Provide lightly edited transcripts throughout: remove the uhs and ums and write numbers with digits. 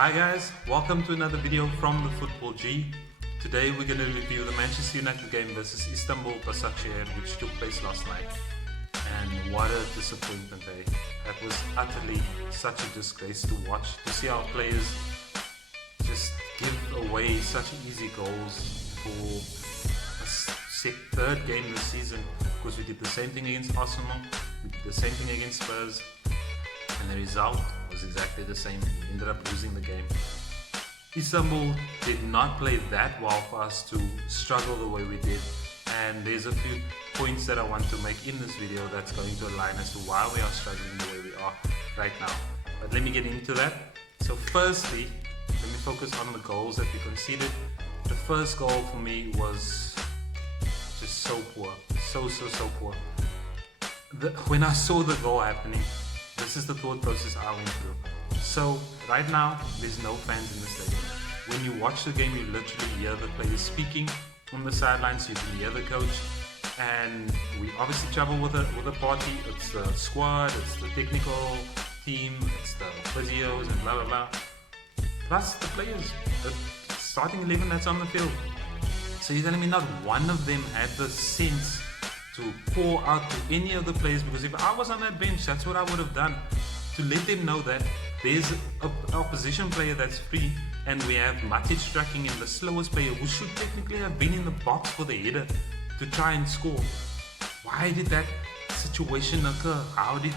Hi guys, welcome to another video from the Football G. Today we're going to review the Manchester United game versus Istanbul Basaksehir, which took place last night. And what a disappointment, eh? That was utterly such a disgrace to watch, to see our players just give away such easy goals for a third game this season, because we did the same thing against Arsenal, we did the same thing against Spurs, and the result was exactly the same. We ended up losing the game. Istanbul did not play that well for us to struggle the way we did, and there's a few points that I want to make in this video that's going to align as to why we are struggling the way we are right now. But let me get into that. So firstly, let me focus on the goals that we conceded. The first goal for me was just so poor, so poor. When I saw the goal happening, this is the thought process I went through. So right now, there's no fans in the stadium. When you watch the game, you literally hear the players speaking on the sidelines. You can hear the coach, and we obviously travel with a party. It's the squad, it's the technical team, it's the physios, and blah blah blah. Plus the players, the starting 11 that's on the field. So you're telling me not one of them had the sense to pour out to any of the players? Because if I was on that bench, that's what I would have done, to let them know that there's an opposition player that's free, and we have Matic tracking in, the slowest player who should technically have been in the box for the header to try and score. Why did that situation occur? How did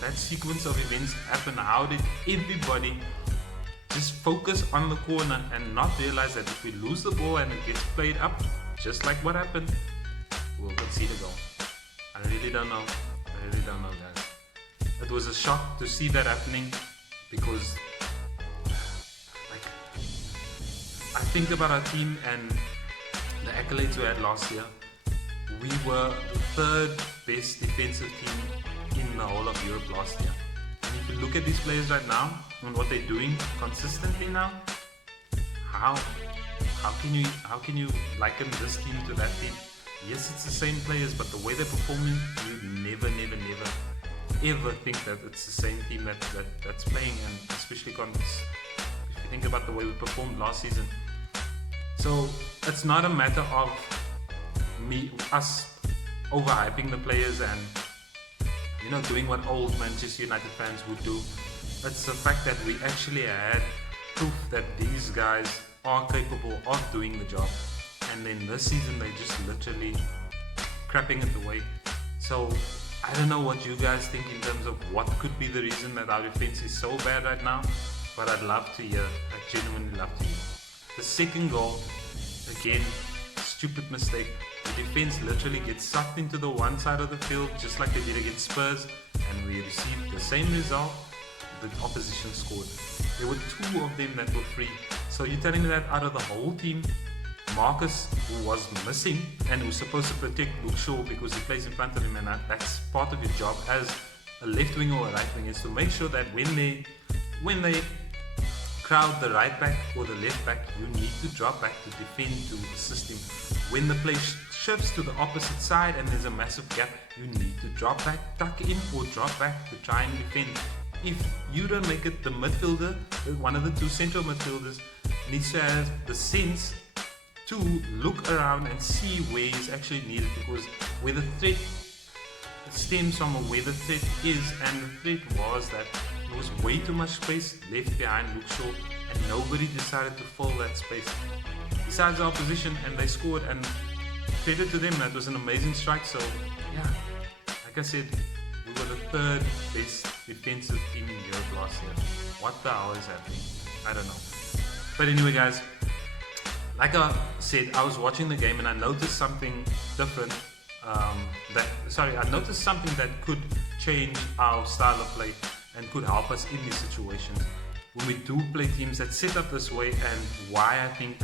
that sequence of events happen? How did everybody just focus on the corner and not realize that if we lose the ball and it gets played up, just like what happened, we'll concede a goal? I really don't know. Guys. It was a shock to see that happening, because I think about our team and the accolades we had last year. We were the third best defensive team in the whole of Europe last year. And if you look at these players right now and what they're doing consistently now, how can you liken this team to that team? Yes, it's the same players, but the way they're performing, you never ever think that it's the same team that's playing, and especially if you think about the way we performed last season. So it's not a matter of us overhyping the players and doing what old Manchester United fans would do. It's the fact that we actually had proof that these guys are capable of doing the job. And then this season they just literally crapping it away. So I don't know what you guys think in terms of what could be the reason that our defense is so bad right now, but I'd love to hear. I genuinely love to hear. The second goal, again, stupid mistake. The defense literally gets sucked into the one side of the field, just like they did against Spurs, and we received the same result. The opposition scored. There were two of them that were free. So you're telling me that out of the whole team, Marcus, who was missing and who's supposed to protect Luke Shaw because he plays in front of him, and that's part of your job as a left wing or a right wing, is to make sure that when they crowd the right back or the left back, you need to drop back to defend, to assist him. When the play shifts to the opposite side and there's a massive gap, you need to drop back, tuck in, or drop back to try and defend. If you don't make it, the midfielder, one of the two central midfielders, needs to have the sense to look around and see where he's actually needed, because where the threat stems from, or where the threat is, and the threat was that there was way too much space left behind Luke Shaw, and nobody decided to fill that space besides the opposition, and they scored, and credit to them, that was an amazing strike. So yeah, like I said, we were the third best defensive team in Europe last year. What the hell is happening? I don't know. But anyway guys, like I said, I was watching the game and I noticed something different. I noticed something that could change our style of play and could help us in these situations when we do play teams that set up this way, and why I think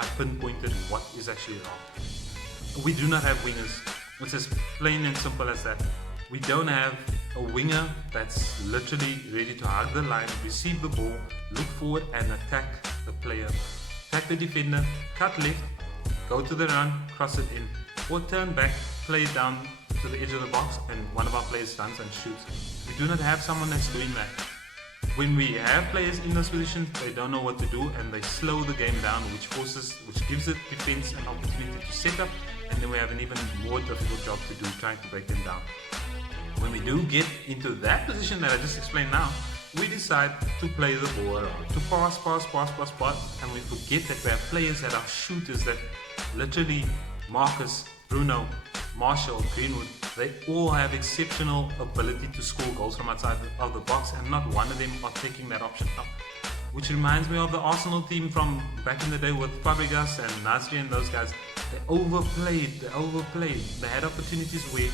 I pinpointed what is actually wrong. We do not have wingers. It's as plain and simple as that. We don't have a winger that's literally ready to hug the line, receive the ball, look forward and attack the player. Attack the defender, cut left, go to the run, cross it in, or turn back, play it down to the edge of the box, and one of our players runs and shoots. We do not have someone that's doing that. when we have players in those positions, they don't know what to do and they slow the game down, which gives the defense an opportunity to set up, and then we have an even more difficult job to do trying to break them down. When we do get into that position that I just explained now, we decide to play the ball around, to pass, and we forget that we have players that are shooters that literally Marcus, Bruno, Marshall, Greenwood, they all have exceptional ability to score goals from outside of the box, and not one of them are taking that option up. Which reminds me of the Arsenal team from back in the day with Fabregas and Nasri and those guys. They overplayed. They had opportunities where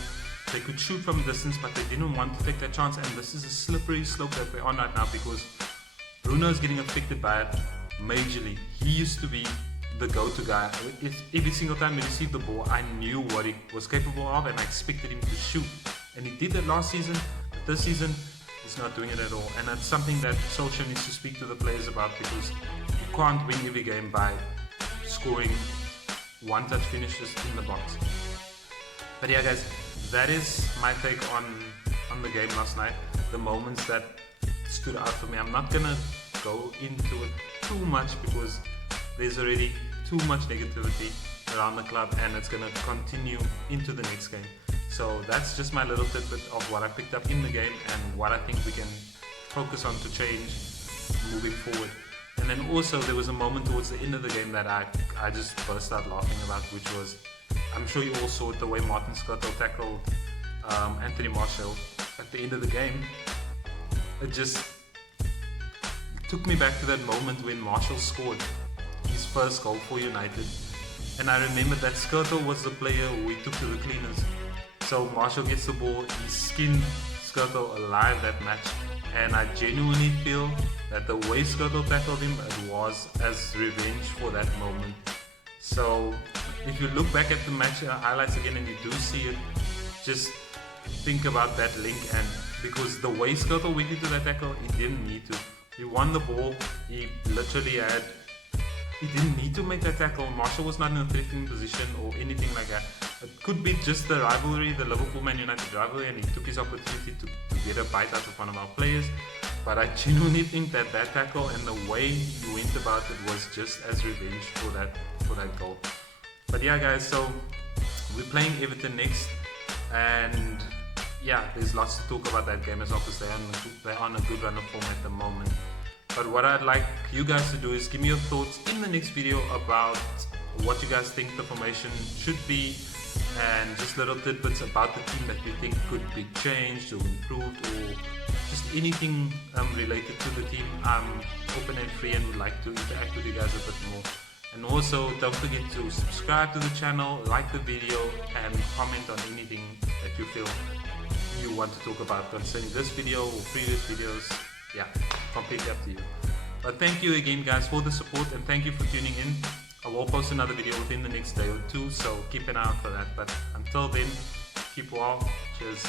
they could shoot from a distance, but they didn't want to take that chance, and this is a slippery slope that we're on right now because Bruno is getting affected by it majorly. He used to be the go-to guy. Every single time he received the ball, I knew what he was capable of and I expected him to shoot. And he did it last season, but this season he's not doing it at all. And that's something that Solskjaer needs to speak to the players about, because you can't win every game by scoring one-touch finishes in the box. But yeah guys, that is my take on the game last night, the moments that stood out for me. I'm not gonna go into it too much because there's already too much negativity around the club and it's going to continue into the next game. So that's just my little tidbit of what I picked up in the game and what I think we can focus on to change moving forward. And then also there was a moment towards the end of the game that I just burst out laughing about, which was, I'm sure you all saw it, the way Martin Scotto tackled Anthony Marshall at the end of the game. It just took me back to that moment when Marshall scored his first goal for United, and I remembered that Skirtle was the player who he took to the cleaners. So Marshall gets the ball, he skinned Skirtle alive that match, and I genuinely feel that the way Skirtle tackled him, it was as revenge for that moment. So if you look back at the match highlights again and you do see it, just think about that link, and because the way Skirtle went into that tackle, he didn't need to. He won the ball, he didn't need to make that tackle. Marshall was not in a threatening position or anything like that. It could be just the rivalry, the Liverpool-Man United rivalry, and he took his opportunity to get a bite out of one of our players. But I genuinely think that tackle and the way he went about it was just as revenge for that goal. But yeah guys, so we're playing Everton next, and yeah, there's lots to talk about that game as well because they're on a good run of form at the moment. But what I'd like you guys to do is give me your thoughts in the next video about what you guys think the formation should be, and just little tidbits about the team that you think could be changed or improved, or just anything related to the team. I'm open and free and would like to interact with you guys a bit more. And also don't forget to subscribe to the channel, like the video, and comment on anything that you feel you want to talk about concerning this video or previous videos. Yeah, completely up to you. But thank you again guys for the support, and thank you for tuning in. I will post another video within the next day or two, so keep an eye out for that. But until then, keep well. Cheers.